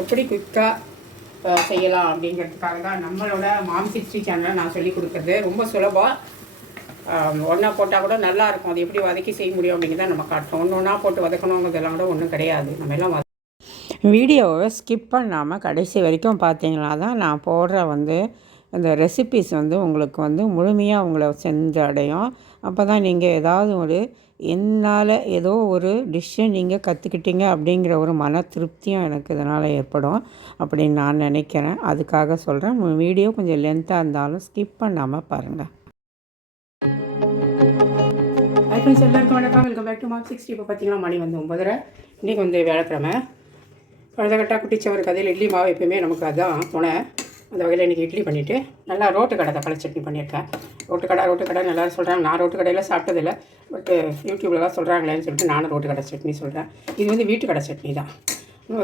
எப்படி குயிக்காக செய்யலாம் அப்படிங்கிறதுக்காக தான் நம்மளோட மாம் 60 சேனலை நான் சொல்லி கொடுக்குறது. ரொம்ப சுலபம். ஒன்றா போட்டால் கூட நல்லாயிருக்கும். அது எப்படி வதக்கி செய்ய முடியும் அப்படிங்கிறத நம்ம காட்டுறோம். ஒன்று ஒன்றா போட்டு வதக்கணுங்கிறதெல்லாம் கூட ஒன்றும் கிடையாது. நம்ம எல்லாம் வீடியோவை ஸ்கிப் பண்ணாமல் கடைசி வரைக்கும் பார்த்தீங்கன்னா தான் நான் போடுற இந்த ரெசிபீஸ் உங்களுக்கு முழுமையாக உங்களை சென்றடையும். அப்போ தான் நீங்கள் ஏதாவது ஒரு என்னால் ஏதோ ஒரு டிஷ்ஷை நீங்கள் கற்றுக்கிட்டீங்க அப்படிங்கிற ஒரு மன திருப்தியும் எனக்கு இதனால் ஏற்படும் அப்படின்னு நான் நினைக்கிறேன். அதுக்காக சொல்கிறேன். வீடியோ கொஞ்சம் லென்த்தாக இருந்தாலும் ஸ்கிப் பண்ணாமல் பாருங்கள். ஹை ஃப்ரெண்ட்ஸ், எல்லாருக்கும் வணக்கம். Welcome back to mom 60. இப்போ பார்த்தீங்கன்னா மணி 9:30. இன்றைக்கி வேலைக்கிழமை. கட்டா குட்டிச்சவர் கதையில் இட்லி மாவு எப்பயுமே நமக்கு அதுதான் போனேன். அந்த வகையில் இன்றைக்கி இட்லி பண்ணிவிட்டு நல்லா ரோட்டு கடை தக்காளி சட்னி பண்ணியிருக்கேன். ரோட்டு கடை நல்லா சொல்கிறாங்க. நான் ரோட்டு கடையில் சாப்பிட்டதில்லை, பட் யூடியூப்பில் தான் சொல்கிறாங்களேன்னு சொல்லிட்டு நானும் ரோட்டு கடை சட்னி சொல்கிறேன். இது வீட்டு கடை சட்னி தான்.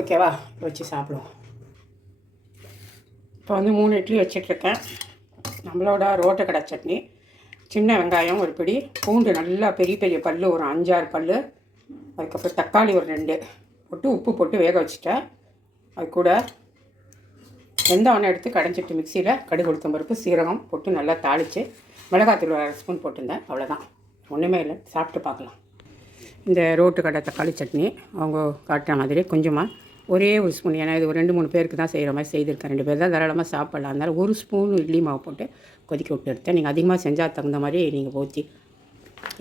ஓகேவா, வச்சு சாப்பிடுவோம். இப்போ 3 இட்லி வச்சிட்ருக்கேன். நம்மளோட ரோட்டு கடை சட்னி. சின்ன வெங்காயம் ஒரு பிடி, பூண்டு நல்லா பெரிய பெரிய பல் ஒரு 5-6 பல், அதுக்கப்புறம் தக்காளி ஒரு 2 போட்டு உப்பு போட்டு வேக வச்சுட்டேன். அது கூட வெந்தவனை எடுத்து கடைஞ்சிட்டு மிக்சியில் கடுகு உளுத்தம் பருப்பு சீரகம் போட்டு நல்லா தாளித்து மிளகாத்தூள் 1/2 ஸ்பூன் போட்டிருந்தேன். அவ்வளோதான், ஒன்றுமே இல்லை. சாப்பிட்டு பார்க்கலாம். இந்த ரோட்டு கடை தக்காளி சட்னி அவங்க காட்டுற மாதிரி கொஞ்சமாக ஒரே ஒரு ஸ்பூன், ஏன்னா இது ஒரு 2-3 பேருக்கு தான் செய்கிற மாதிரி செய்திருக்கேன். 2 பேர் தான் தாராளமாக சாப்பிட்லாம். அதனால் 1 ஸ்பூன் இட்லி மாவு போட்டு கொதிக்க விட்டு எடுத்தேன். நீங்கள் அதிகமாக செஞ்சால் தகுந்த மாதிரி நீங்கள் ஊற்றி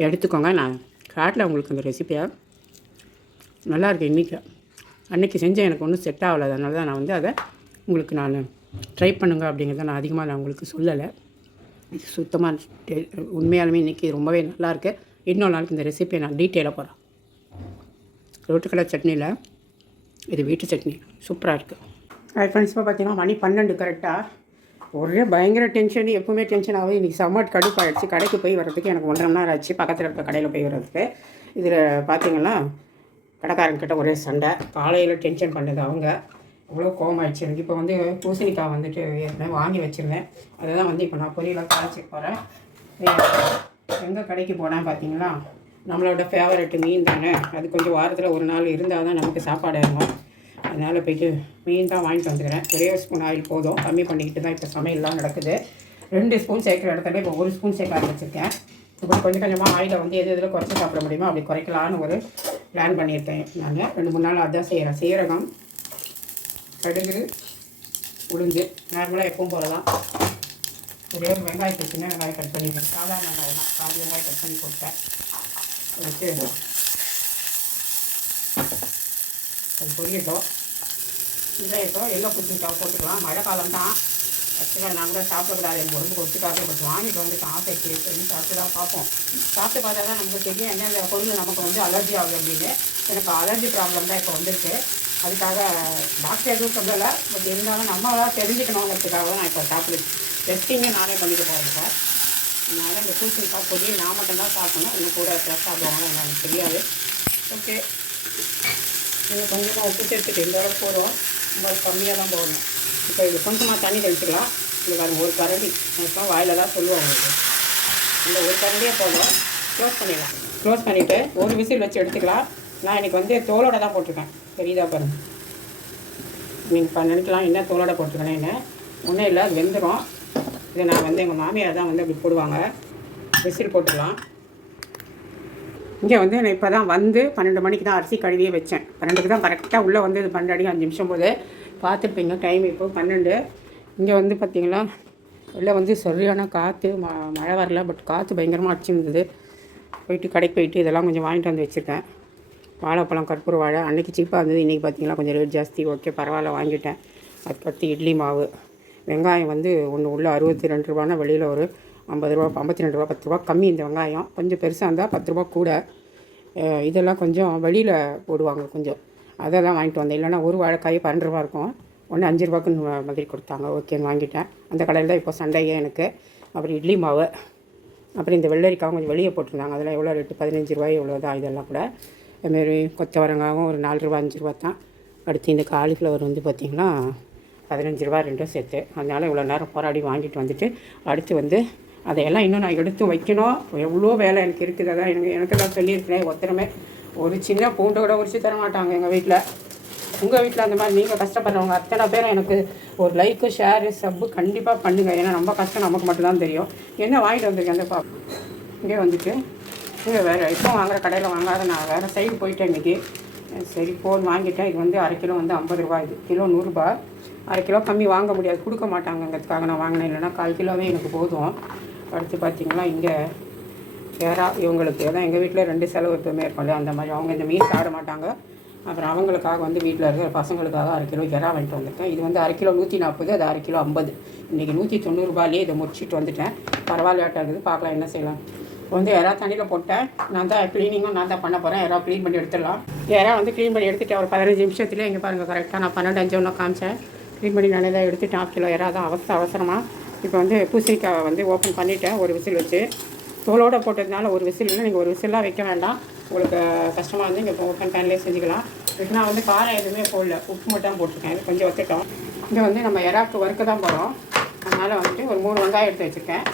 எடுத்துக்கோங்க. நான் காட்டில் உங்களுக்கு அந்த ரெசிப்பியாக நல்லாயிருக்கு. அன்றைக்கி செஞ்சேன், எனக்கு ஒன்றும் செட் ஆகலை. அதனால தான் நான் அதை உங்களுக்கு நான் ட்ரை பண்ணுங்கள் அப்படிங்கிறத நான் அதிகமாக நான் உங்களுக்கு சொல்லலை. இது சுத்தமாக உண்மையாலுமே இன்றைக்கி ரொம்பவே நல்லாயிருக்கு. இன்னொரு நாளைக்கு இந்த ரெசிப்பியை நான் டீட்டெயிலாக போகிறேன். ரோட்டுக்கடை சட்னியில் இது வீட்டு சட்னி சூப்பராக இருக்குது. ஃப்ரெண்ட்ஸ், இப்போ பார்த்தீங்கன்னா மணி 12 கரெக்டாக. ஒரே பயங்கர டென்ஷன். எப்பவுமே டென்ஷன் ஆகுது. இன்றைக்கி செம்ம கடுப்பாகிடுச்சு. கடைக்கு போய் வர்றதுக்கு எனக்கு 1.5 மணி நேரம் ஆச்சு. பக்கத்தில் இருக்க கடையில் போய் வர்றதுக்கு. இதில் பார்த்தீங்கன்னா கடைக்காரங்கிட்ட ஒரே சண்டை. காலையில் டென்ஷன் பண்ணது அவங்க. அவ்வளோ கோவமாகிடுச்சு எனக்கு. இப்போ பூசணிக்காய் வாங்கி வச்சுருந்தேன். அதை தான் இப்போ நான் பொரியலாக காய்ச்சி போகிறேன். எங்கே கடைக்கு போனேன் பார்த்தீங்கன்னா, நம்மளோட ஃபேவரெட்டு மீன் தானே. அது கொஞ்சம் வாரத்தில் ஒரு நாள் இருந்தால் தான் நமக்கு சாப்பாடு ஆகும். அதனால் போய்ட்டு மீன் தான் வாங்கிட்டு வந்துக்கிறேன். ஒரே ஸ்பூன் ஆயில் போதும். கம்மி பண்ணிக்கிட்டு தான் இப்போ சமையல்லாம் நடக்குது. 2 ஸ்பூன் சேர்க்குற இடத்துல இப்போ 1 ஸ்பூன் சேர்க்க ஆரம்பிச்சிருக்கேன். இப்போ கொஞ்சம் கொஞ்சமாக ஆயிலை எது எதில் குறைச்சி சாப்பிட முடியுமோ அப்படி குறைக்கலான்னு ஒரு பிளான் பண்ணியிருக்கேன். நான் 2-3 நாள் அதுதான் செய்கிறேன். சீரகம், கடுகு, உளுந்து நார்மலாக எப்பவும் போல தான். ஒரே ஒரு வெங்காயத்தை சின்ன வெங்காயம் கட் பண்ணிடுவேன். சாதாரண வெங்காயம் தான். 4 வெங்காயம் கட் பண்ணி போட்டேன். வச்சு அது பொரியட்டும். வெங்காயத்தோம் எல்லாம் பூசணிக்காய் போட்டுக்கலாம். மழை காலம் தான். ஆக்சுவலாக நான் கூட சாப்பிடக்கூடாது, எனக்கு உடம்புக்கு ஒத்துக்காது. பட் வாங்கிட்டு ஆசைக்கு சொல்லி சாப்பிட்டு தான் பார்ப்போம். சாப்பிட்டு பார்த்தா தான் நமக்கு தெரியும் என்னென்ன பொருள் நமக்கு அலர்ஜி ஆகுது அப்படின்னு. எனக்கு அலர்ஜி ப்ராப்ளம் தான் இப்போ வந்துருக்கு. அதுக்காக டாக்டர் எதுவும் சொல்லலை, பட் இருந்தாலும் நம்மளால் தெரிஞ்சுக்கணுங்கிறதுக்காக தான் நான் இப்போ சாப்பிடு டெஸ்டிங்கே நானே பண்ணிக்க போகிறேன் சார். அதனால் இந்த பூசணிக்காய் பொடியை நான் மட்டும்தான் சாப்பிடணும். இன்னும் கூட சாப்பிடுவாங்க எனக்கு தெரியாது. ஓகே, நீங்கள் கொஞ்சமாக உப்பு சேர்த்துட்டு இந்த அளவுக்கு போடுவோம். உங்களுக்கு கம்மியாக தான் போடணும். இப்போ இது கொஞ்சமாக தண்ணி தெளிச்சிக்கலாம். இது பாருங்கள், ஒரு கரண்டி இப்போ வாயில் தான் சொல்லுவாங்க. இந்த ஒரு கரண்டியே போதும். க்ளோஸ் பண்ணிடலாம். க்ளோஸ் பண்ணிவிட்டு ஒரு விசில் வச்சு எடுத்துக்கலாம். நான் இன்றைக்கி தோலோட தான் போட்டிருக்கேன். தெரியுதா பாருங்கள். நீங்கள் இப்போ நினைக்கலாம் என்ன தோலோட போட்டிருக்கேன்னு. ஒன்றும் இல்லை, அது வெந்துடும். இதை நான் எங்கள் மாமியார் தான் அப்படி போடுவாங்க. விசில் போட்டுடலாம். இங்கே நான் இப்போ தான் 12 மணிக்கு தான் அரிசி கழுவியே வச்சேன். 12க்கு தான் கரெக்டாக உள்ளே இது 12 5 நிமிஷம் போது பார்த்துருப்பீங்க. டைம் இப்போ 12. இங்கே பார்த்திங்களா, உள்ளே சரியான காற்று. மழை வரல, பட் காற்று பயங்கரமாக அடிச்சுருந்தது. கடைக்கு போயிட்டு இதெல்லாம் கொஞ்சம் வாங்கிட்டு வந்து வச்சுருக்கேன். வாழைப்பழம், கற்பூர வாழை அன்றைக்கி சீப்பாக இருந்தது. இன்றைக்கி பார்த்திங்கன்னா கொஞ்சம் ரேட் ஜாஸ்தி. ஓகே, பரவாயில்ல, வாங்கிட்டேன். அதுக்கடுத்து இட்லி மாவு, வெங்காயம் ஒன்று உள்ள 62 ரூபானா வெளியில் ஒரு 50 ரூபா, 52 ரூபா, 10 ரூபா கம்மி. இந்த வெங்காயம் கொஞ்சம் பெருசாக இருந்தால் 10 ரூபா கூட. இதெல்லாம் கொஞ்சம் வெளியில் போடுவாங்க கொஞ்சம். அதெல்லாம் வாங்கிட்டு வந்தேன். இல்லைனா ஒரு வாழைக்காய் 12 ரூபா இருக்கும். ஒன்று 5 ரூபாய்க்குன்னு மாதிரி கொடுத்தாங்க. ஓகேன்னு வாங்கிட்டேன். அந்த கடையில் தான் இப்போ சண்டையே எனக்கு. அப்புறம் இட்லி மாவு, அப்புறம் இந்த வெள்ளரிக்காவும் கொஞ்சம் வெளியே போட்டிருந்தாங்க. அதெல்லாம் எவ்வளோ ரேட்டு? 15 ரூபாய் எவ்வளோ தான். இதெல்லாம் கூட அதுமாரி கொத்தவரங்காவும் ஒரு 4 ரூபா 5 ரூபா தான். அடுத்து இந்த காலிஃப்ளவர் பார்த்திங்கன்னா 15 ரூபா ரெண்டும் சேர்த்து. அதனால் இவ்வளோ நேரம் போராடி வாங்கிட்டு வந்துட்டு அடுத்து அதையெல்லாம் இன்னும் நான் எடுத்து வைக்கணும். எவ்வளோ வேலை எனக்கு இருக்குது. அதான் எனக்கு தான் சொல்லியிருக்கிறேன். ஒருத்தரமே ஒரு சின்ன பூண்டோட உரிச்சு தர மாட்டாங்க எங்கள் வீட்டில். உங்கள் வீட்டில் அந்த மாதிரி நீங்கள் கஷ்டப்படுறவங்க அத்தனை பேரும் எனக்கு ஒரு லைக்கு ஷேரு சப்பு கண்டிப்பாக பண்ணுங்கள். ஏன்னா நம்ம கஷ்டம் நமக்கு மட்டும்தான் தெரியும். என்ன வாங்கிட்டு வந்திருக்கேன் அந்த இங்கே வந்துட்டு இங்கே வேறு இப்போ வாங்குகிற கடையில் வாங்காத நான் வேறு சைடு போயிட்டேன் இன்றைக்கி. சரி ஃபோன் வாங்கிட்டேன். இது வந்து அரை கிலோ வந்து 50 ரூபா, இது கிலோ 100 ரூபா. அரை கிலோ கம்மி வாங்க முடியாது, கொடுக்க மாட்டாங்கங்கிறதுக்காக நான் வாங்கினேன். இல்லைனா 1/4 கிலோவே எனக்கு போதும். அடுத்து பார்த்திங்கன்னா இங்கே வேறா இவங்களுக்கு ஏன்னா எங்கள் வீட்டில் 2 செலவு எப்பவுமே இருக்கும்ல, அந்த மாதிரி அவங்க இந்த மீன் சாப்பிட மாட்டாங்க. அப்புறம் அவங்களுக்காக வந்து வீட்டில் இருக்கிற பசங்களுக்காக அரை கிலோ இறா வாங்கிட்டு வந்திருக்கேன். இது வந்து அரை கிலோ 140, அது அரை கிலோ 50. இன்றைக்கி 190 ரூபாயிலே இதை முடிச்சுட்டு வந்துட்டேன். பரவாயில்லையாட்டா இருக்குது, பார்க்கலாம் என்ன செய்யலாம். வந்து இறா தண்ணியில் போட்டேன். நான் தான் க்ளீனிங்கும் நான் தான் பண்ண போகிறேன். இறா க்ளீன் பண்ணி எடுத்துடலாம். இறா வந்து க்ளீன் பண்ணி எடுத்துகிட்டேன் ஒரு 15 நிமிஷத்துலேயே. இங்கே பாருங்கள் கரெக்டாக நான் 12:05 ஒன்று காமிச்சேன். க்ளீன் பண்ணி நானே தான் எடுத்துட்டேன். 1/2 கிலோ இறா தான் அவசரமாக. இப்போ வந்து பூசணிக்காவை வந்து ஓப்பன் பண்ணிவிட்டேன் ஒரு விசில் வச்சு. தோலோடு போட்டதுனால ஒரு விசில் இல்லை, நீங்கள் ஒரு விசிலாக வைக்க வேண்டாம். உங்களுக்கு கஷ்டமாக வந்து இங்கே ஓப்பன் பேன்லேயே செஞ்சுக்கலாம். இதுக்கு நான் வந்து காரம் எதுவுமே போடல, உப்பு மட்டும் போட்டிருக்கேன். இது கொஞ்சம் வச்சுட்டோம். இங்கே வந்து நம்ம இறாக்கு வறுக்க தான் போகிறோம். அதனால் வந்துட்டு ஒரு 3 வெங்காயம் எடுத்து வச்சுருக்கேன்.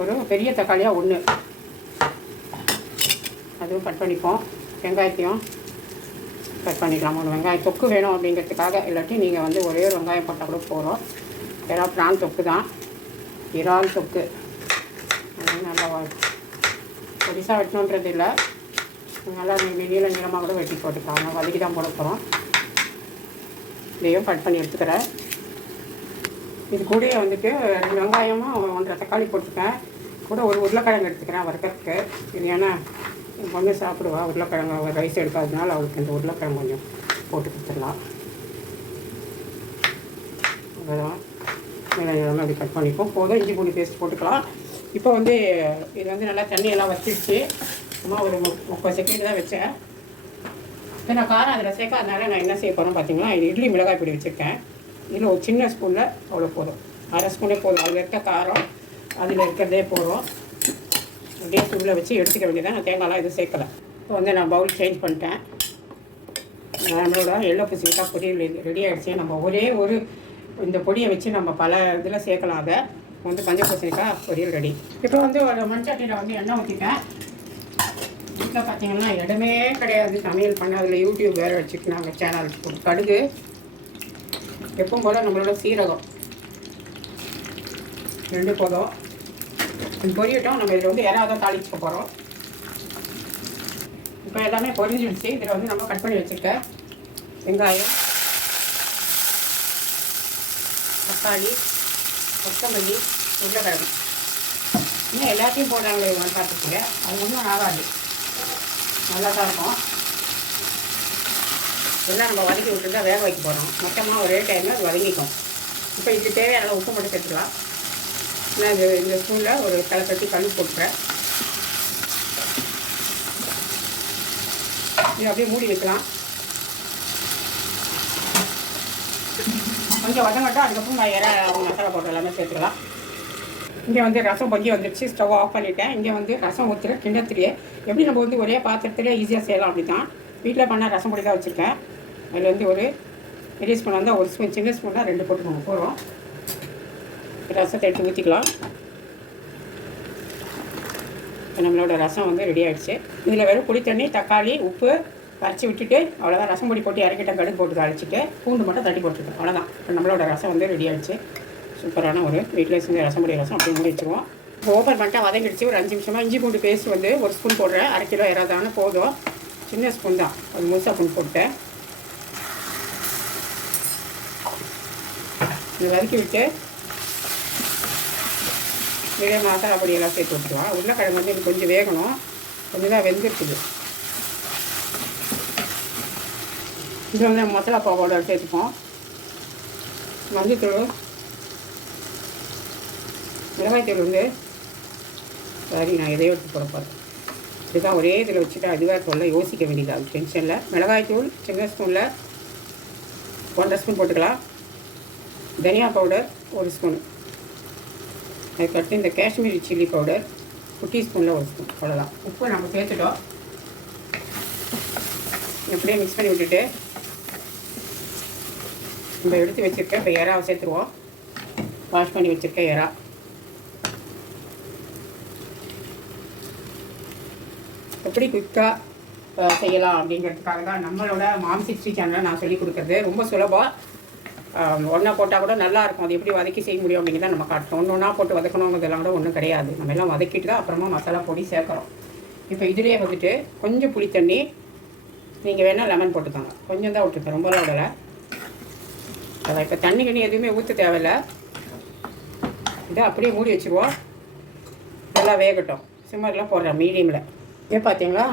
ஒரு பெரிய தக்காளியாக 1 அதுவும் கட் பண்ணிப்போம். வெங்காயத்தையும் கட் பண்ணிக்கலாம். 3 வெங்காயம் தொக்கு வேணும் அப்படிங்கிறதுக்காக. இல்லாட்டி நீங்கள் வந்து ஒரே ஒரு வெங்காயம் போட்டால் கூட போகிறோம். பிரான் தொக்கு தான், இறால் தொக்கு. அது நல்லா பொடிசாக வெட்டணுன்றது இல்லை, நல்லா நீளமாக கூட வெட்டி போட்டுக்கலாம். வதக்கி தான் போட போகிறோம். இதையும் கட் பண்ணி எடுத்துக்கிறேன். இது கூட வந்துட்டு 2 வெங்காயமும் 1.5 தக்காளி போட்டுருக்கேன். கூட ஒரு உருளைக்கிழங்கு எடுத்துக்கிறேன் வறுக்கிறதுக்கு. இது ஏன்னா என் பொண்ணு சாப்பிடுவா உருளைக்கிழங்கு, ரைஸ் எடுக்காததுனால அவளுக்கு இந்த உருளைக்கிழங்கு கொஞ்சம் போட்டு கொடுத்துடலாம். அவ்வளோதான். வெங்காயம் அப்படி கட் பண்ணிப்போம். போதும். இஞ்சி பூண்டு பேஸ்ட் போட்டுக்கலாம். இப்போ வந்து இது வந்து நல்லா தண்ணியெல்லாம் வச்சிடுச்சு. சும்மா ஒரு 30 செகண்ட் தான் வச்சேன். இப்போ நான் காரம் அதில் சேர்க்காதனால நான் என்ன செய்ய போகிறேன் பார்த்தீங்கன்னா, இது இட்லி மிளகாய் பொடி வச்சுருக்கேன். இதில் ஒரு சின்ன ஸ்பூனில் அவ்வளோ போதும், அரை ஸ்பூனே போதும். அதில் இருக்க காரம் அதில் இருக்கிறதே போதும். அப்படியே ஸ்பூனில் வச்சு எடுத்துக்க வேண்டியதான். நான் தேங்காயெலாம் எதுவும் சேர்க்கலை. இப்போ வந்து நான் பவுல் சேஞ்ச் பண்ணிட்டேன். நம்மளோட எள்ளு பூசணிக்காய் பொரியல் ரெடி ஆகிடுச்சு. நம்ம ஒரே ஒரு இந்த பொடியை வச்சு நம்ம பல இதில் சேர்க்கலாம். அதை வந்து பஞ்ச பூசணிக்காய் பொரியல் ரெடி. இப்போ வந்து ஒரு மண்சட்டியில் வந்து எண்ணெய் ஊற்றிட்டேன். வீட்டில் பார்த்தீங்கன்னா இடமே கிடையாது சமையல் பண்ண. அதில் யூடியூப் வேறு வச்சுருக்காங்க, சேனல் வச்சுக்கோங்க. கடுகு எப்பவும் போல் நம்மளோட சீரகம் 2 போதும். பொரியட்டும். நம்ம இதில் வந்து இறாதான் தாளிச்சுக்க போகிறோம். இப்போ எல்லாமே பொரிஞ்சிடுச்சு. இதில் வந்து நம்ம கட் பண்ணி வச்சுருக்க வெங்காயம், தக்காளி, கொத்தமல்லி, உருளைக்கிழங்கு, இன்னும் எல்லாத்தையும் போடுறாங்களே பார்த்துக்கோங்க. அது ஒன்றும் ஆகாது, நல்லா தான் இருக்கும். எல்லாம் நம்ம வதக்கி விட்டுருந்தா வேக வைக்க போகிறோம். மொத்தமாக ஒரே டைமில் அது வதங்கிக்கும். இப்போ இதுக்கு தேவையான உப்பு மட்டும் சேர்த்துக்கலாம். நான் இந்த ஸ்பூனில் ஒரு தலைக்கட்டி கழுவி போட்டுக்கிறேன். இது அப்படியே மூடி வைக்கலாம். கொஞ்சம் வதங்கட்டும். அதுக்கப்புறம் நான் மசாலா போட்டு எல்லாமே சேர்த்துக்கலாம். இங்கே வந்து ரசம் பொங்கி வந்துடுச்சு. ஸ்டவ் ஆஃப் பண்ணிவிட்டேன். இங்கே வந்து ரசம் ஊற்றுற கிண்ணத்துலேயே எப்படி நம்ம வந்து ஒரே பாத்திரத்துலேயே ஈஸியாக செய்யலாம். அப்படி தான் வீட்டில் பண்ண ரசம் பொடி தான் வச்சுருக்கேன். அதில் வந்து ஒரு பெரிய ஸ்பூன் வந்தால் ஒரு ஸ்பூன், சின்ன ஸ்பூனாக 2 போட்டுக்கோங்க போகிறோம். ரசத்தை எடுத்து ஊற்றிக்கலாம். நம்மளோட ரசம் வந்து ரெடி ஆகிடுச்சு. இதில் வெறும் புளி தண்ணி, தக்காளி, உப்பு கரைச்சி விட்டுட்டு அவ்வளோதான். ரசம் பொடி போட்டு இறக்கிட்ட கடுகு போட்டு அழைச்சிட்டு பூண்டு மட்டும் தட்டி போட்டுருக்கேன். அவ்வளோதான். நம்மளோட ரசம் வந்து ரெடி ஆகிடுச்சு. சூப்பரான ஒரு வீட்டில் செஞ்ச ரசம் பொடி ரசம் அப்படி மூடி வச்சுருவோம். இப்போ ஓப்பன் பண்ணிட்டா வதங்கிடுச்சு. ஒரு 5 நிமிஷமாக இஞ்சி பூண்டு பேஸ்ட் வந்து ஒரு ஸ்பூன் போடுறேன். அரை கிலோ இறாதான போதும். சின்ன ஸ்பூன் தான், ஒரு முழுசாக ஸ்பூன் போட்டேன். இதை வதக்கி விட்டு இதே மசாலா பொடியெல்லாம் சேர்த்து விட்டுருவோம். உருளைக்கிழங்கு வந்து இது கொஞ்சம் வேகணும். கொஞ்சம் தான் வெந்துருக்குது. இது வந்து மசாலா பவுடர் சேர்த்துப்போம். மஞ்சத்தூள், மிளகாய்த்தூள் வந்து சரி நான் எதையோ எடுத்து போட போகிறேன். இதுதான் ஒரே இதில் வச்சுட்டு அதுவாக சொல்ல யோசிக்க வேண்டியது. அது டென்ஷனில். மிளகாய்த்தூள் சின்ன ஸ்பூனில் 1.5 ஸ்பூன் போட்டுக்கலாம். தனியா பவுடர் 1 ஸ்பூன். அதுக்கடுத்து இந்த காஷ்மீரி சில்லி பவுடர் குட்டி ஸ்பூனில் 1 ஸ்பூன். அவ்வளோதான். உப்பு நம்ம சேர்த்துட்டோம். எப்படியே மிக்ஸ் பண்ணி விட்டுட்டு நம்ம எடுத்து வச்சுருக்க இப்போ இறாவை சேர்த்துருவோம். வாஷ் பண்ணி வச்சுருக்க இறா எப்படி குயிக்காக செய்யலாம் அப்படிங்கிறதுக்காக தான் நம்மளோட மாம் 60 சேனலில் நான் சொல்லி கொடுக்குறது. ரொம்ப சுலபம், ஒன்றா போட்டால் கூட நல்லாயிருக்கும். அது எப்படி வதக்கி செய்ய முடியும் அப்படிங்கிறத நம்ம காட்டுறோம். ஒன்று ஒன்றா போட்டு வதக்கணுங்கிறதெல்லாம் கூட ஒன்றும் கிடையாது. நம்ம எல்லாம் வதக்கிட்டு தான் அப்புறமா மசாலா பொடி சேர்க்குறோம். இப்போ இதிலே வந்துட்டு கொஞ்சம் புளி தண்ணி, நீங்கள் வேணால் லெமன் போட்டுக்கோங்க. கொஞ்சம் தான் விட்டுருக்கேன், ரொம்பலாம் விடலை. அதை இப்போ தண்ணி எதுவுமே ஊற்ற தேவையில்லை. இதை அப்படியே மூடி வச்சுருவோம். நல்லா வேகட்டும். சிம்மர்லாம் போடுறேன் மீடியமில். ஏன் பார்த்தீங்களா,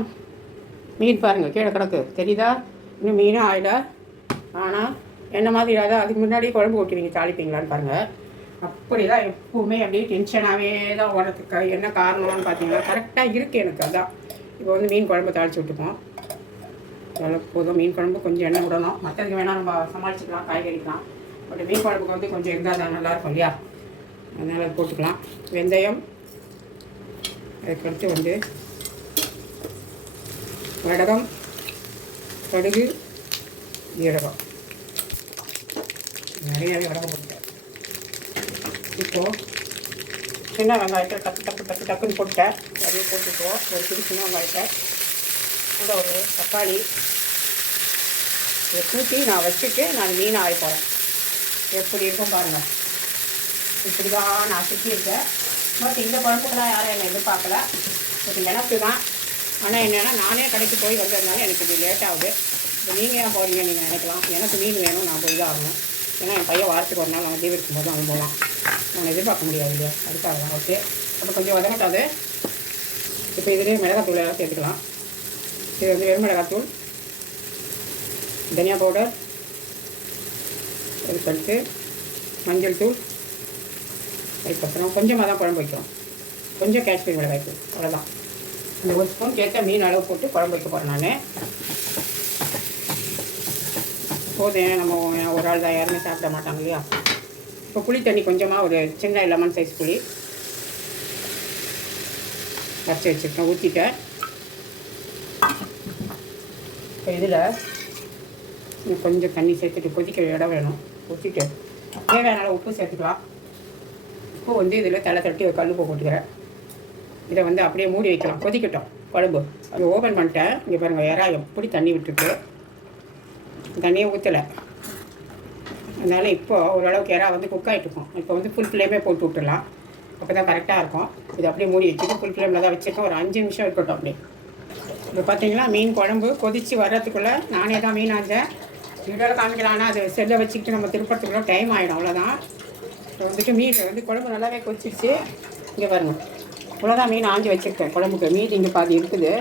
மீன் பாருங்கள் கீழே கிடக்கு, தெரியுதா? இன்னும் மீனும் ஆயிடா. ஆனால் என்ன மாதிரி அதான் அதுக்கு முன்னாடியே குழம்பு ஊட்டுவீங்க தாளிப்பீங்களான்னு பாருங்கள். அப்படி தான் எப்பவுமே அப்படியே டென்ஷனாகவே தான் ஓடுறதுக்கு என்ன காரணம்னு பார்த்தீங்கன்னா கரெக்டாக இருக்குது எனக்கு. அதான் இப்போ வந்து மீன் குழம்பு தாளித்து விட்டுப்போம். அதனால் போதும். மீன் குழம்பு கொஞ்சம் எண்ணெய் விடணும், மற்றதுக்கு வேணால் நம்ம சமாளிச்சுக்கலாம், காய்கறிக்கலாம். பட் மீன் குழம்புக்கு வந்து கொஞ்சம் இருந்தால் தான் நல்லாயிருக்கும் இல்லையா? அதனால் அது போட்டுக்கலாம். வெந்தயம், அதுக்கடுத்து வந்து வடகம், கடுகு, ஜீரகம், நிறையாவே வடகம் போட்டுட்டேன். இப்போது சின்ன வெங்காயத்தை டக்குன்னு போட்டுட்டேன். அதையே போட்டுக்குவோம். ஒரு சின்ன வெங்காயத்தை, அந்த ஒரு தக்காளி இதை கூட்டி நான் வச்சுட்டு நான் மீன் ஆய போகிறேன். எப்படி இருக்கும் பாருங்கள். இப்படி தான் நான் சுற்றியிருக்கேன். பட் இந்த குழம்புக்கெல்லாம் யாரும் என்னை எதிர்பார்க்கல. பட் எனக்கு தான். ஆனால் என்னென்னா நானே கடைக்கு போய் வந்ததுனால எனக்கு இது லேட் ஆகுது. இப்போ நீங்கள் ஏன் போகிறீங்க நீங்கள் நினைக்கலாம். எனக்கு மீன் வேணும், நான் போய் தான் ஆகணும். ஏன்னா என் பையன் வாரத்துக்கு ஒரு நாள் அவன் லீவ் இருக்கும்போது அவன் போகலாம். நான் எதிர்பார்க்க முடியாது இல்லையா? அதுக்காக தான். ஓகே, அப்போ கொஞ்சம் வதங்கட்டாது. இப்போ இதிலே மிளகாத்தூள் எல்லாம் சேர்த்துக்கலாம். இது வந்து வெறும் மிளகாத்தூள், தனியா பவுடர், அதுக்கடுத்து மஞ்சள் தூள், அதுக்கப்புறம் கொஞ்சமாக தான் குழம்பு வைக்கிறோம். கொஞ்சம் காஷ்மீர் மிளகாய் தூள், அவ்வளோதான். இந்த ஒரு ஸ்பூன் கேட்ட மீன் அளவு போட்டு குழம்பு வைக்க போகிறேன் நான். போதும், நம்ம ஒரு ஆள் தான், யாருமே சாப்பிட மாட்டாங்க இல்லையா? இப்போ புளி தண்ணி கொஞ்சமாக ஒரு சின்ன லெமன் சைஸ் புளி கரைச்சி வச்சுருக்கேன், ஊற்றிட்டேன். இப்போ இதில் கொஞ்சம் தண்ணி சேர்த்துட்டு கொதிக்க இடம் வேணும். ஊற்றிட்டு தேவையான உப்பு சேர்த்துக்கலாம். உப்பு வந்து இதில் தலை தட்டி ஒரு கல் போட்டுக்கிறேன். இதை வந்து அப்படியே மூடி வைக்கலாம், கொதிக்கட்டும் குழம்பு. அது ஓப்பன் பண்ணிட்டேன். இங்கே பாருங்கள், இறா எப்படி தண்ணி விட்டுருக்கு. தண்ணியே ஊற்றலை. அதனால் இப்போது ஓரளவுக்கு இறா வந்து குக் ஆகிட்டுருக்கும். இப்போ வந்து ஃபுல் ஃப்ளேமே போட்டு விட்டுடலாம். அப்போ தான் கரெக்டாக இருக்கும். இது அப்படியே மூடி வச்சுட்டு ஃபுல் ஃப்ளேமில் தான் வச்சுருக்கேன். ஒரு 5 நிமிஷம் இருக்கட்டும் அப்படியே. இப்போ பார்த்தீங்கன்னா மீன் குழம்பு கொதித்து வர்றதுக்குள்ளே நானே தான் மீன் ஆஞ்சேன். வீடியோவில் காமிக்கலாம்னா அது செல்லை வச்சுக்கிட்டு நம்ம திருப்பறதுக்குள்ளே டைம் ஆகிடும், அவ்வளோதான். இப்போ வந்துட்டு மீன் வந்து குழம்பு நல்லாவே கொதிச்சிருச்சு. இங்கே பாருங்கள், இவ்வளோதான் மீன் ஆஞ்சி வச்சுருக்கேன் குழம்புக்கு. மீதி இங்கே பாதி இருக்குது.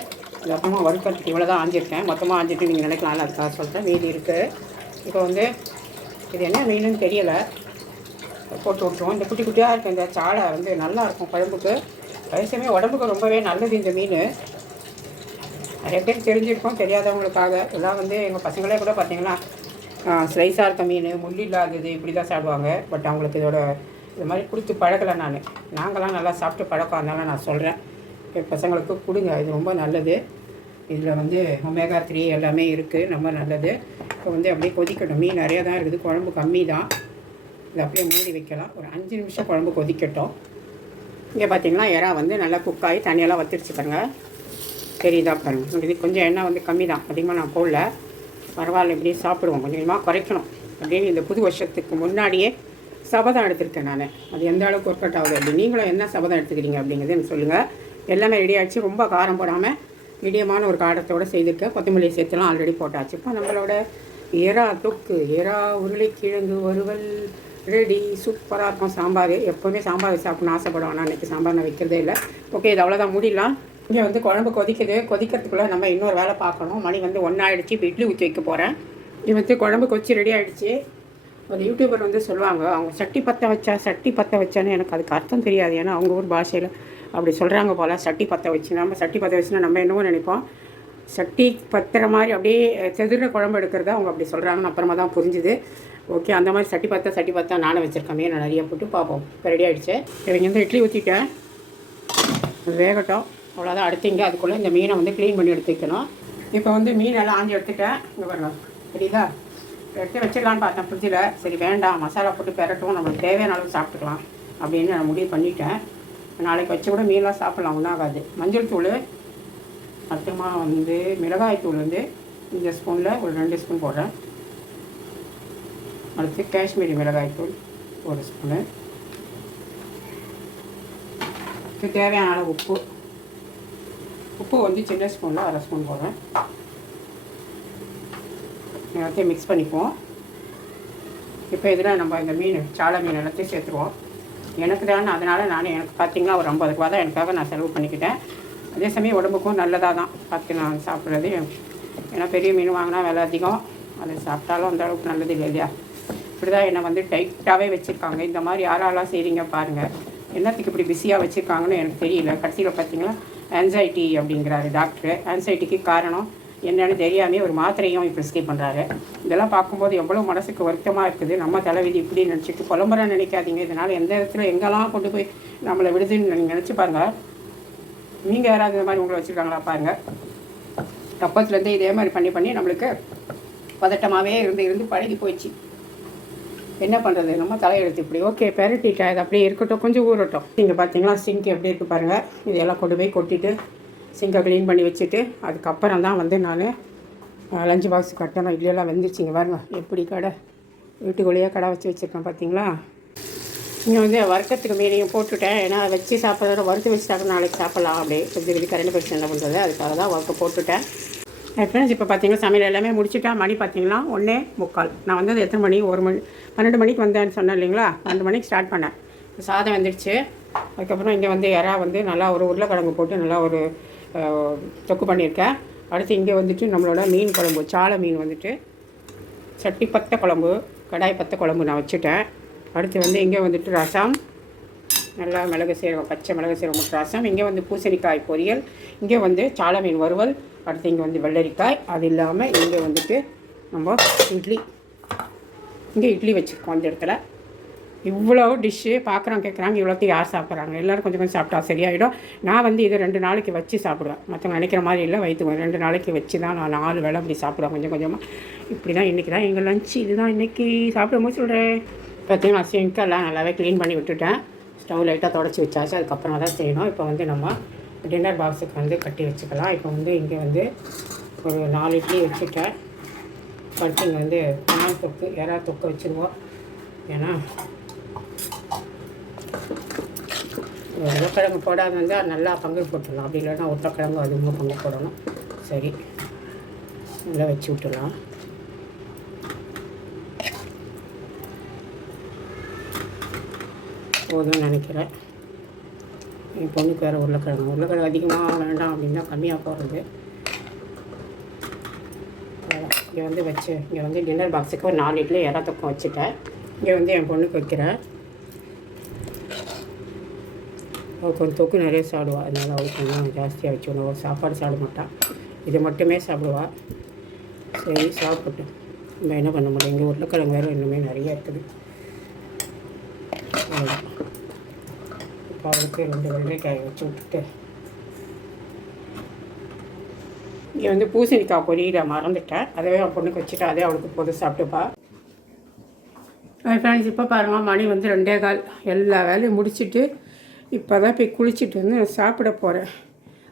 இது அப்புறமா வறுக்கிறதுக்கு இவ்வளோ தான் ஆஞ்சிருக்கேன். மொத்தமாக ஆஞ்சிட்டு நீங்கள் நினைக்கலாம்ல, அதுக்காக சொல்கிறேன். மீதி இருக்குது. இப்போ வந்து இது என்ன மீனுன்னு தெரியலை, போட்டு விட்ருவோம். இந்த குட்டி குட்டியாக இருக்குது இந்த சாலை வந்து நல்லாயிருக்கும் குழம்புக்கு. வயசுமே உடம்புக்கு ரொம்பவே நல்லது இந்த மீன். நிறைய பேர் தெரிஞ்சிருக்கோம், தெரியாதவங்களுக்காக. எல்லாம் வந்து எங்கள் பசங்களே கூட பார்த்தீங்கன்னா ஸ்லைஸாக இருக்க மீன், முள் இல்லாதது இப்படி தான் சாப்பிடுவாங்க. பட் அவங்களுக்கு இதோட இது மாதிரி கொடுத்து பழகலை நான். நாங்களாம் நல்லா சாப்பிட்டு பழக்கம், அதனால நான் சொல்கிறேன். என் பசங்களுக்கு கொடுங்க, இது ரொம்ப நல்லது. இதில் வந்து ஒமேகா 3 எல்லாமே இருக்குது, ரொம்ப நல்லது. இப்போ வந்து அப்படியே கொதிக்கட்டும். மீன் நிறையா தான் இருக்குது, குழம்பு கம்மி தான். இதை அப்படியே மூடி வைக்கலாம். ஒரு 5 நிமிஷம் குழம்பு கொதிக்கட்டும். இங்கே பார்த்தீங்கன்னா இறா வந்து நல்லா குக்காகி தண்ணியெல்லாம் வத்திருச்சு பாருங்க, தெரியுதா பாருங்க. இது கொஞ்சம் எண்ணெய் வந்து கம்மி தான், அதிகமாக நான் போடல. பரவாயில்ல, இப்படியே சாப்பிடுவோம். கொஞ்சம் கொஞ்சமாக குறைக்கணும் அப்படின்னு இந்த புது வருஷத்துக்கு முன்னாடியே சபதம் எடுத்திருக்கேன் நான். அது எந்த அளவுக்கு ஒர்க் அவுட் ஆகுது அப்படி நீங்களும் என்ன சபதம் எடுத்துக்கிறீங்க அப்படிங்கிறது எனக்கு சொல்லுங்கள். எல்லாமே ரெடி ஆகிடுச்சு. ரொம்ப காரம் போடாமல் மீடியமான ஒரு காரத்தோடு செய்திருக்கேன். கொத்தமல்லி சேர்த்துலாம் ஆல்ரெடி போட்டாச்சு. இப்போ நம்மளோட எறா தொக்கு, எறா உருளைக்கிழங்கு வறுவல் ரெடி. சூப்பராக இருக்கும். சாம்பார், எப்போவுமே சாம்பார் சாப்பிட்ணுன்னு ஆசைப்படுவேன். நான் இன்றைக்கி சாம்பார் நான் வைக்கிறதே இல்லை. ஓகே, இது அவ்வளோதான், மூடிடலாம். இங்கே வந்து குழம்பு கொதிக்குது. கொதிக்கிறதுக்குள்ளே நம்ம இன்னொரு வேலை பார்க்கணும். மணி வந்து 1 ஆகிடுச்சு. இப்போ இட்லி ஊற்றி வைக்க போகிறேன். இது வந்து குழம்பு கொச்சி ரெடி ஆகிடுச்சு. ஒரு யூடியூபர் வந்து சொல்லுவாங்க, அவங்க சட்டி பற்ற வச்சான்னு. எனக்கு அதுக்கு அர்த்தம் தெரியாது, ஏன்னா அவங்க ஊர் பாஷையில் அப்படி சொல்கிறாங்க போல். சட்டி பற்ற வச்சு, நம்ம சட்டி பற்ற வச்சுன்னா நம்ம என்னவோ நினைப்போம். சட்டி பத்துற மாதிரி அப்படியே செதுற குழம்பு எடுக்கிறதா அவங்க அப்படி சொல்கிறாங்கன்னு அப்புறமா தான் புரிஞ்சுது. ஓகே, அந்த மாதிரி சட்டி பற்றா நானும் வச்சுருக்கேன். நான் நிறைய போட்டு பார்ப்போம். இப்போ ரெடி ஆகிடுச்சு. இவங்க வந்து இட்லி ஊற்றிட்டேன், வேகட்டும், அவ்வளோதான். அடுத்தீங்க அதுக்குள்ளே இந்த மீனை வந்து க்ளீன் பண்ணி எடுத்து வைக்கணும். இப்போ வந்து மீன் எல்லாம் ஆஞ்சி எடுத்துட்டேன். இங்கே பாருங்க, தெரியுதா? எடுத்து வச்சிடலான்னு பார்த்தேன் ஃப்ரிட்ஜில். சரி வேண்டாம், மசாலா போட்டு பெரட்டும், நம்மளுக்கு தேவையான அளவு சாப்பிட்டுக்கலாம் அப்படின்னு நான் முடிவு பண்ணிட்டேன். நாளைக்கு வச்சு கூட மீன்லாம் சாப்பிட்லாம், ஒன்றாகாது. மஞ்சள் தூள், அடுத்தமாக வந்து மிளகாய்த்தூள் வந்து இந்த ஸ்பூனில் ஒரு 2 ஸ்பூன் போடுறேன். அடுத்து காஷ்மீரி மிளகாய்த்தூள் 1 ஸ்பூனு. தேவையான அளவு உப்பு வந்து சின்ன ஸ்பூனில் 1/2 ஸ்பூன் போடுறேன். எல்லாத்தையும் மிக்ஸ் பண்ணிக்குவோம். இப்போ இதில் நம்ம இந்த சாலை மீன் எல்லாத்தையும் சேர்த்துருவோம். எனக்கு தான், அதனால் எனக்கு பார்த்திங்கன்னா ஒரு 50 ரூபா தான் எனக்காக நான் செலவு பண்ணிக்கிட்டேன். அதே சமயம் உடம்புக்கும் நல்லதாக தான் பார்த்து நான் சாப்பிட்றது. ஏன்னா பெரிய மீன் வாங்கினா விலை அதிகம், அதை சாப்பிட்டாலும் அந்த அளவுக்கு நல்லது இல்லை இல்லையா. இப்படி தான் என்னை வந்து டைட்டாகவே வச்சுருக்காங்க. இந்த மாதிரி யாரெல்லாம் செய்கிறீங்க பாருங்கள். என்னத்துக்கு இப்படி பிஸியாக வச்சுருக்காங்கன்னு எனக்கு தெரியல. கடைசியில் பார்த்திங்கன்னா ஆன்சைட்டி அப்படிங்கிறாரு டாக்டரு. ஆன்சைட்டிக்கு காரணம் என்னென்னு தெரியாமே ஒரு மாத்திரையும் ப்ரிஸ்கிரைப் பண்ணுறாரு. இதெல்லாம் பார்க்கும்போது எவ்வளோ மனசுக்கு வருத்தமாக இருக்குது. நம்ம தலைவிதி இப்படி நினச்சிட்டு புலம்புற நினைக்காதீங்க. இதனால் எந்த இடத்துல எங்கெல்லாம் கொண்டு போய் நம்மளை விடுதுன்னு நீங்கள் நினச்சி பாருங்கள். நீங்கள் யாராவது இந்த மாதிரி உங்களை வச்சுருக்காங்களா பாருங்கள். தப்பத்துலேருந்து இதே மாதிரி பண்ணி நம்மளுக்கு பதட்டமாகவே இருந்து பழகி போயிடுச்சு. என்ன பண்ணுறது, நம்ம தலையெழுத்து இப்படி. ஓகே, பெரட்டிட்டேன், அது அப்படியே இருக்கட்டும், கொஞ்சம் ஊறட்டும். நீங்கள் பார்த்தீங்களா சிங்க் எப்படி இருக்குது பாருங்கள். இதெல்லாம் கொண்டு போய் கொட்டிட்டு சிங்கை க்ளீன் பண்ணி வச்சுட்டு அதுக்கப்புறம் தான் வந்து நான் லஞ்ச் பாக்ஸ் கட்டணும். இல்லையெல்லாம் வெந்துருச்சிங்க பாருங்க. எப்படி வீட்டுக்குள்ளேயே கடை வச்சுருக்கேன் பார்த்தீங்களா. இங்கே வந்து வறுக்கிறதுக்கு மீனையும் போட்டுவிட்டேன். ஏன்னா வச்சு சாப்பிட்றத வறுத்து வச்சுட்டாக்க நாளைக்கு சாப்பிட்லாம். அப்படியே கொஞ்சம் கரண்ட் பிரச்சனை என்ன பண்ணுறது, அதுக்காக தான் வறுக்க போட்டுவிட்டேன். ஃப்ரெண்ட்ஸ், இப்போ பார்த்தீங்கன்னா சமையல் எல்லாமே முடிச்சுட்டா. மணி பார்த்தீங்கன்னா 1:45. நான் வந்து அது எத்தனை மணி, 12 மணிக்கு வந்தேன்னு சொன்னேன் இல்லைங்களா. 2 மணிக்கு ஸ்டார்ட் பண்ணேன். சாதம் வந்துடுச்சு. அதுக்கப்புறம் இங்கே வந்து வந்து நல்லா ஒரு உருளைக்கிழங்கு போட்டு நல்லா ஒரு தொக்கு பண்ணியிருக்கேன். அடுத்து இங்கே வந்துட்டு நம்மளோட மீன் குழம்பு, சாலை மீன் வந்துட்டு சட்டி பத்தை குழம்பு, கடாய் பத்தை குழம்பு நான் வச்சுட்டேன். அடுத்து வந்து இங்கே வந்துட்டு ரசம், நல்லா மிளகு சீரகம், பச்சை மிளகு சீரகம் போட்டு ரசம். இங்கே வந்து பூசணிக்காய் பொரியல், இங்கே வந்து சாலை மீன் வறுவல். அடுத்து இங்கே வந்து வெள்ளரிக்காய். அது இல்லாமல் இங்கே வந்துட்டு நம்ம இட்லி வச்சுருக்கோம். அந்த இடத்துல இவ்வளோ டிஷ்ஷு பார்க்குறோம் கேட்குறாங்க. இவ்வளோத்தையும் யார் சாப்பிட்றாங்க? எல்லோரும் கொஞ்சம் கொஞ்சம் சாப்பிட்டா சரியாயிடும். நான் வந்து இதை 2 நாளைக்கு வச்சு சாப்பிடுவேன். மற்றவங்க நினைக்கிற மாதிரி இல்லை, வயிற்று 2 நாளைக்கு வச்சு தான் நான் 4 வேளை அப்படி சாப்பிடுவேன் கொஞ்சம் கொஞ்சமாக. இப்படி தான் இன்றைக்கி தான் எங்கள் லஞ்சு. இதுதான் இன்றைக்கி சாப்பிடும்போது சொல்கிறேன். பார்த்தீங்கன்னா சிங்கெல்லாம் நல்லாவே க்ளீன் பண்ணி விட்டுட்டேன். ஸ்டவ் லைட்டாக தொடச்சி வச்சாச்சு. அதுக்கப்புறம் தான் செய்யணும். இப்போ வந்து நம்ம டின்னர் பாக்ஸுக்கு வந்து கட்டி வச்சுக்கலாம். இப்போ வந்து இங்கே வந்து ஒரு 4 இட்லி வச்சுட்டேன். அடுத்து இங்கே வந்து தொக்கு, தொக்கு வச்சுருவோம். ஏன்னா உருளைக்கிழங்கு போடாது வந்து நல்லா பங்கு போட்டுடலாம். அப்படி இல்லைன்னா உருளைக்கிழங்கு அதிகமாக பங்கு போடணும். சரி, நல்லா வச்சு விட்டுடலாம். போதும்னு நினைக்கிறேன். என் பொண்ணுக்கு வேறு உருளைக்கிழங்கு அதிகமாக வேண்டாம் அப்படின்னா கம்மியாக போடுறது. இங்கே வந்து இங்கே வந்து டின்னர் பாக்ஸுக்கு ஒரு 4 இட்லி தொக்கம் வச்சுட்டேன். இங்கே வந்து என் பொண்ணுக்கு வைக்கிறேன். அவளுக்கு ஒரு தொக்கு நிறைய சாப்பிடுவாள். அதனால் அவளுக்கு கொஞ்சம் ஜாஸ்தியாக வச்சு விடுவோம். சாப்பாடு சாப்பிட மாட்டாள், இது மட்டுமே சாப்பிடுவாள். சரி, சாப்பிட்டு நம்ம என்ன பண்ண முடியும். இங்கே உருளைக்கிழங்கு வேறு இன்னுமே நிறைய இருக்குது. இப்போ அவளுக்கு 2 வெள்ளரிக்காயை வச்சு விட்டுட்டு இங்கே வந்து பூசணிக்காய் பொரியலை மறந்துட்டேன். அதே அவள் பொண்ணுக்கு வச்சுட்டு அதே அவளுக்கு போது சாப்பிட்டுப்பா. ஃப்ரெண்ட்ஸ், இப்போ பாருங்கள் மணி வந்து 2:15. எல்லா வேலையும் முடிச்சுட்டு இப்போ தான் போய் குளிச்சுட்டு வந்து நான் சாப்பிட போகிறேன்.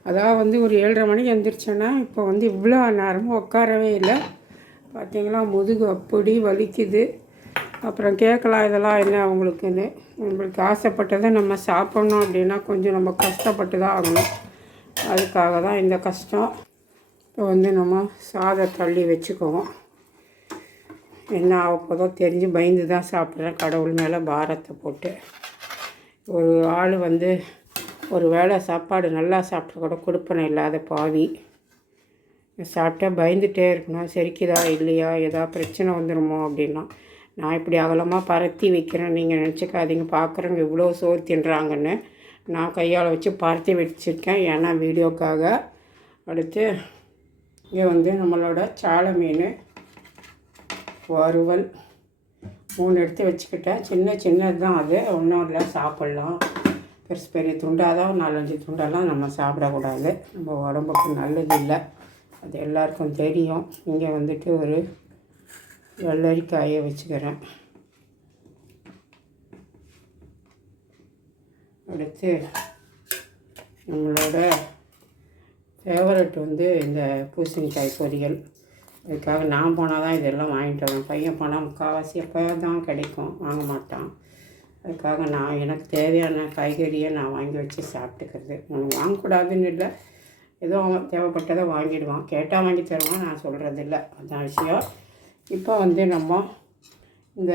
அதாவது வந்து ஒரு 7:30 மணிக்கு எழுந்திரிச்சேன்னா இப்போ வந்து இவ்வளோ நேரமும் உட்காரவே இல்லை. பார்த்தீங்களா, முதுகு அப்படி வலிக்குது. அப்புறம் கேட்கலாம் இதெல்லாம் என்ன அவங்களுக்குன்னு. நம்மளுக்கு ஆசைப்பட்டதை நம்ம சாப்பிட்ணும் அப்படின்னா கொஞ்சம் நம்ம கஷ்டப்பட்டு தான் ஆகணும். அதுக்காக தான் இந்த கஷ்டம். இப்போ வந்து நம்ம சாதம் தள்ளி வச்சுக்குவோம். என்ன ஆக போதோ தெரிஞ்சு பயந்து தான் சாப்பிட்றேன். கடவுள் மேலே பாரத்தை போட்டு. ஒரு ஆள் வந்து ஒரு வேளை சாப்பாடு நல்லா சாப்பிட்டு கூட கொடுப்பனை இல்லாத பாவி. சாப்பிட்டா பயந்துகிட்டே இருக்கணும், செரிக்குதா இல்லையா, ஏதாவது பிரச்சனை வந்துடுமோ அப்படின்னா. நான் இப்படி அகலமாக பரத்தி வைக்கிறேன், நீங்கள் நினச்சிக்காதீங்க. பார்க்குறவங்க இவ்வளோ சோறு தின்றாங்கன்னு. நான் கையால் வச்சு பரத்தி வச்சுருக்கேன், ஏன்னா வீடியோக்காக. அடுத்து இங்கே வந்து நம்மளோட சாலை மீன் வறுவல் 3 எடுத்து வச்சுக்கிட்டேன். சின்னது தான், அது ஒன்றும் இல்லை, சாப்பிட்லாம். பெரிய துண்டாக தான் 4-5 துண்டெல்லாம் நம்ம சாப்பிடக்கூடாது, நம்ம உடம்புக்கு நல்லது இல்லை, அது எல்லாருக்கும் தெரியும். இங்கே வந்துட்டு ஒரு வெள்ளரிக்காயை வச்சுக்கிறேன். அடுத்து நம்மளோட ஃபேவரட் வந்து இந்த பூசணிக்காய் பொரியல். அதுக்காக நான் போனால் தான் இதெல்லாம் வாங்கிட்டு வரேன். பையன் போனால் முக்கால்வாசி எப்போ தான் கிடைக்கும், வாங்க மாட்டான். அதுக்காக நான் எனக்கு தேவையான காய்கறியை நான் வாங்கி வச்சு சாப்பிட்டுக்கிறது. வாங்கக்கூடாதுன்னு இல்லை, ஏதோ அவன் தேவைப்பட்டதை வாங்கிடுவான். கேட்டால் வாங்கி தருவான், நான் சொல்கிறது இல்லை, அதுதான் விஷயம். இப்போ வந்து நம்ம இந்த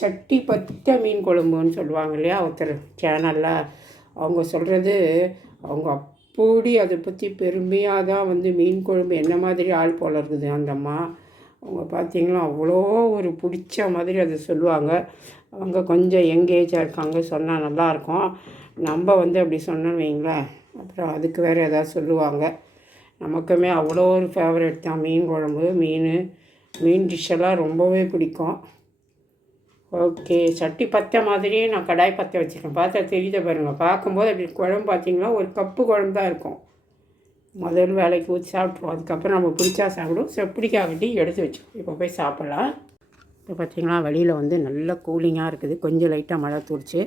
சட்டி பத்த மீன் குழம்புன்னு சொல்லுவாங்க இல்லையா, ஒருத்தர் சேனலில் அவங்க சொல்கிறது, அவங்க அப்படி அதை பற்றி பெருமையாக தான் வந்து மீன் குழம்பு என்ன மாதிரி ஆள் போல் இருக்குது அந்த அம்மா. அவங்க பார்த்திங்கன்னா அவ்வளோ ஒரு பிடிச்ச மாதிரி அதை சொல்லுவாங்க. அவங்க கொஞ்சம் எங்கேஜாக இருக்காங்க, சொன்னால் நல்லாயிருக்கும். நம்ம வந்து அப்படி சொன்னோன்னு வைங்களேன், அப்புறம் அதுக்கு வேறு ஏதாவது சொல்லுவாங்க. நமக்குமே அவ்வளோ ஒரு ஃபேவரட் தான் மீன் குழம்பு. மீன் டிஷ்ஷெல்லாம் ரொம்பவே பிடிக்கும். ஓகே, சட்டி பற்ற மாதிரியே நான் கடாய் பற்ற வச்சுருக்கேன். பார்த்தா தெரியுத பாருங்கள். பார்க்கும்போது அப்படி குழம்பு பார்த்திங்கன்னா ஒரு கப்பு குழம்பு தான் இருக்கும். முதல் வேலைக்கு ஊற்றி சாப்பிட்ருவோம். அதுக்கப்புறம் நம்ம பிடிச்சா சாப்பிடுவோம், பிடிக்காகட்டி எடுத்து வச்சுக்கோம். இப்போ போய் சாப்பிட்லாம். இப்போ பார்த்திங்கன்னா வெளியில் வந்து நல்ல கூலிங்காக இருக்குது. கொஞ்சம் லைட்டாக மழை தூரிச்சு.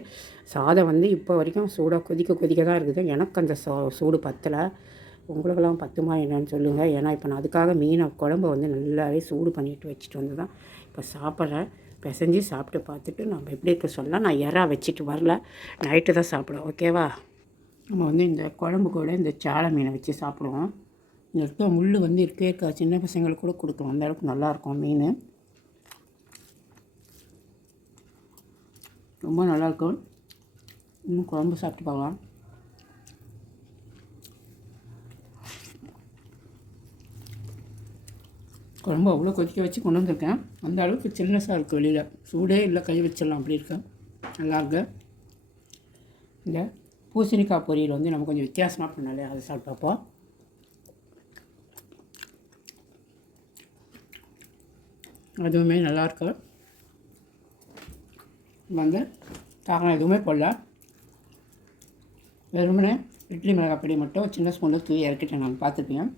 சாதம் வந்து இப்போ வரைக்கும் சூடாக கொதிக்க தான் இருக்குது. எனக்கு அந்த சூடு பற்றலை. உங்களுக்கெல்லாம் பத்துமா என்னன்னு சொல்லுங்கள். ஏன்னா இப்போ நான் அதுக்காக குழம்பை வந்து நல்லாவே சூடு பண்ணிட்டு வச்சுட்டு வந்து தான் இப்போ சாப்பிட்றேன். பிசைஞ்சு சாப்பிட்டு பார்த்துட்டு நம்ம எப்படி இருக்க சொல்லலாம். நான் இறா வச்சுட்டு வரல, நைட்டு தான் சாப்பிடுவோம். ஓகேவா? நம்ம வந்து இந்த குழம்பு கூட இந்த சாலை மீனை வச்சு சாப்பிடுவோம். இந்த இருக்க முள் வந்து இருக்கா, சின்ன பசங்களுக்கு கூட கொடுக்கலாம். அந்த அளவுக்கு நல்லாயிருக்கும் மீன், ரொம்ப நல்லாயிருக்கும். இன்னும் குழம்பு சாப்பிட்டு பார்க்கலாம். குழம்பு அவ்வளோ கொதிக்க வச்சு கொண்டு வந்திருக்கேன். அந்த அளவுக்கு சில்னஸாக இருக்குது. வெளியில் சூடே இல்லை, கை வச்சிடலாம், அப்படி இருக்கேன். நல்லாயிருக்கு. இந்த பூசணிக்காய் பொரியல் வந்து நம்ம கொஞ்சம் வித்தியாசமாக பண்ணாலே அதை சாப்பிட்டு பார்ப்போம். அதுவுமே நல்லாயிருக்கு. வந்து காரம் எதுவுமே போடல, வெறுமனே இட்லி மிளகாய் பொடி மட்டும் சின்ன ஸ்பூனில் தூவி இறக்கிட்டேன். நான் பார்த்துருப்பேன்.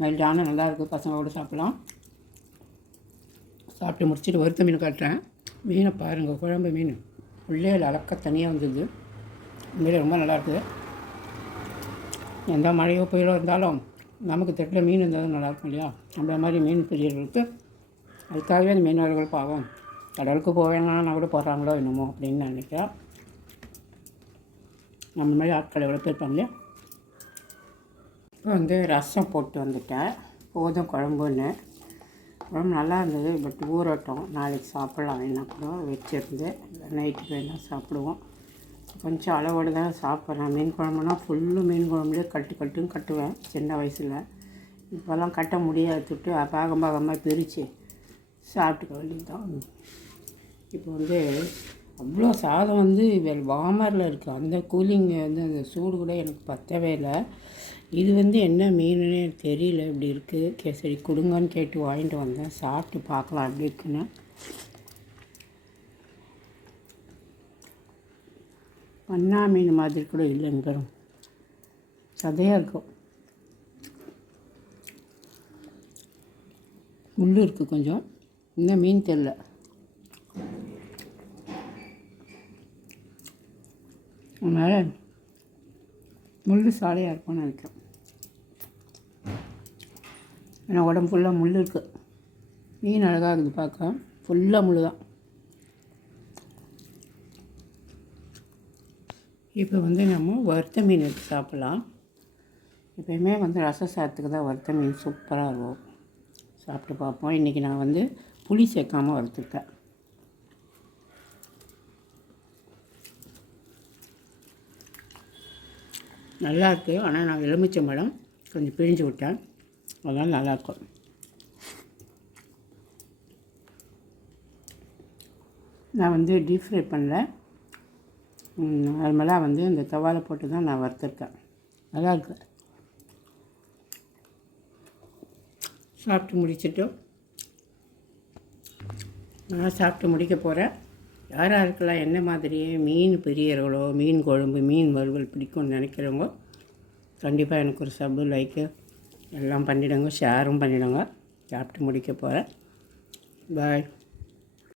மைல்டான நல்லாயிருக்கு, பசங்களோடு சாப்பிட்லாம். சாப்பிட்டு முடிச்சுட்டு வறுத்த மீன் காட்டுறேன். மீனை பாருங்கள், குழம்பு மீன் உள்ளே அலக்க தனியாக வந்தது. உண்மையிலே ரொம்ப நல்லாயிருக்குது. எந்த மழையோ புயலோ இருந்தாலும் நமக்கு தெட்டில் மீன் இருந்தாலும் நல்லாயிருக்கும் இல்லையா? அந்த மாதிரி மீன் பிரியர்களுக்கு அதுக்காகவே அந்த மீனவர்கள் பாவம் கடலுக்கு போவேன்னா கூட போடுறாங்களோ என்னமோ அப்படின்னு நினைக்கிறேன். நம்ம மாதிரி ஆட்கள் எவ்வளோ பேர் இருப்பாங்க இல்லையா? இப்போ வந்து ரசம் போட்டு வந்துட்டேன். போதும் குழம்புன்னு. குழம்பு நல்லா இருந்தது, பட் ஊறட்டும், நாளைக்கு சாப்பிட்லாம். வேணா கூட வச்சுருந்து நைட்டுக்கு வேணால் சாப்பிடுவோம். கொஞ்சம் அளவோடு தான் சாப்பிட்றேன். மீன் குழம்புனா ஃபுல்லு மீன் குழம்புலேயே கட்டுன்னு கட்டுவேன் சின்ன வயசில். இப்போல்லாம் கட்ட முடியாது, பாகமாக பிரித்து சாப்பிட்டுக்க வேண்டியது தான். இப்போ வந்து அவ்வளோ சாதம் வந்து வாமரில் இருக்குது. அந்த கூலிங் வந்து அந்த சூடு கூட எனக்கு பற்றவே இல்லை. இது வந்து என்ன மீனுன்னு எனக்கு தெரியல, இப்படி இருக்குது. சரி கொடுங்கன்னு கேட்டு வாங்கிட்டு வந்தேன். சாப்பிட்டு பார்க்கலாம் எப்படி இருக்குன்னு. பண்ணா மீன் மாதிரி கூட இல்லைங்க, பெரும் சதையாக இருக்கும். முள் இருக்குது கொஞ்சம். இந்த மீன் தெரில. அதனால் முள் சாலையாக இருக்கும்னு நினைக்கிறேன். ஏன்னா உடம்பு ஃபுல்லாக முள் இருக்குது. மீன் அழகாக இருக்குது பார்க்க, ஃபுல்லாக முள் தான். இப்போ வந்து நம்ம வறுத்த மீன் எடுத்து சாப்பிட்லாம். எப்போயுமே வந்து ரசம் சாதத்துக்கு தான் வறுத்த மீன் சூப்பராக இருக்கும். சாப்பிட்டு பார்ப்போம். இன்றைக்கி நான் வந்து புளி சேர்க்காமல் வறுத்துருக்கேன். நல்லாயிருக்கு. ஆனால் நான் எலுமிச்சம்பழம் கொஞ்சம் பிழிஞ்சு விட்டேன், அதனால் நல்லாயிருக்கும். நான் வந்து டீப் ஃப்ரை பண்ணல, நார்மலாக வந்து இந்த தவாவில் போட்டு தான் நான் வறுத்துருக்கேன். நல்லாயிருக்கு. சாப்பிட்டு முடிச்சுட்டு நான் சாப்பிட்டு முடிக்க போகிறேன். யார் யாருக்கெல்லாம் என்ன மாதிரியே மீன் பிரியர்களோ, மீன் குழம்பு, மீன் வறுவல் பிடிக்கும்னு நினைக்கிறவங்க கண்டிப்பாக எனக்கு ஒரு சப்பு, லைக்கு எல்லாம் பண்ணிவிடுங்க, ஷேரும் பண்ணிவிடுங்க. சாப்பிட்டு முடிக்க போகிறேன். பாய்.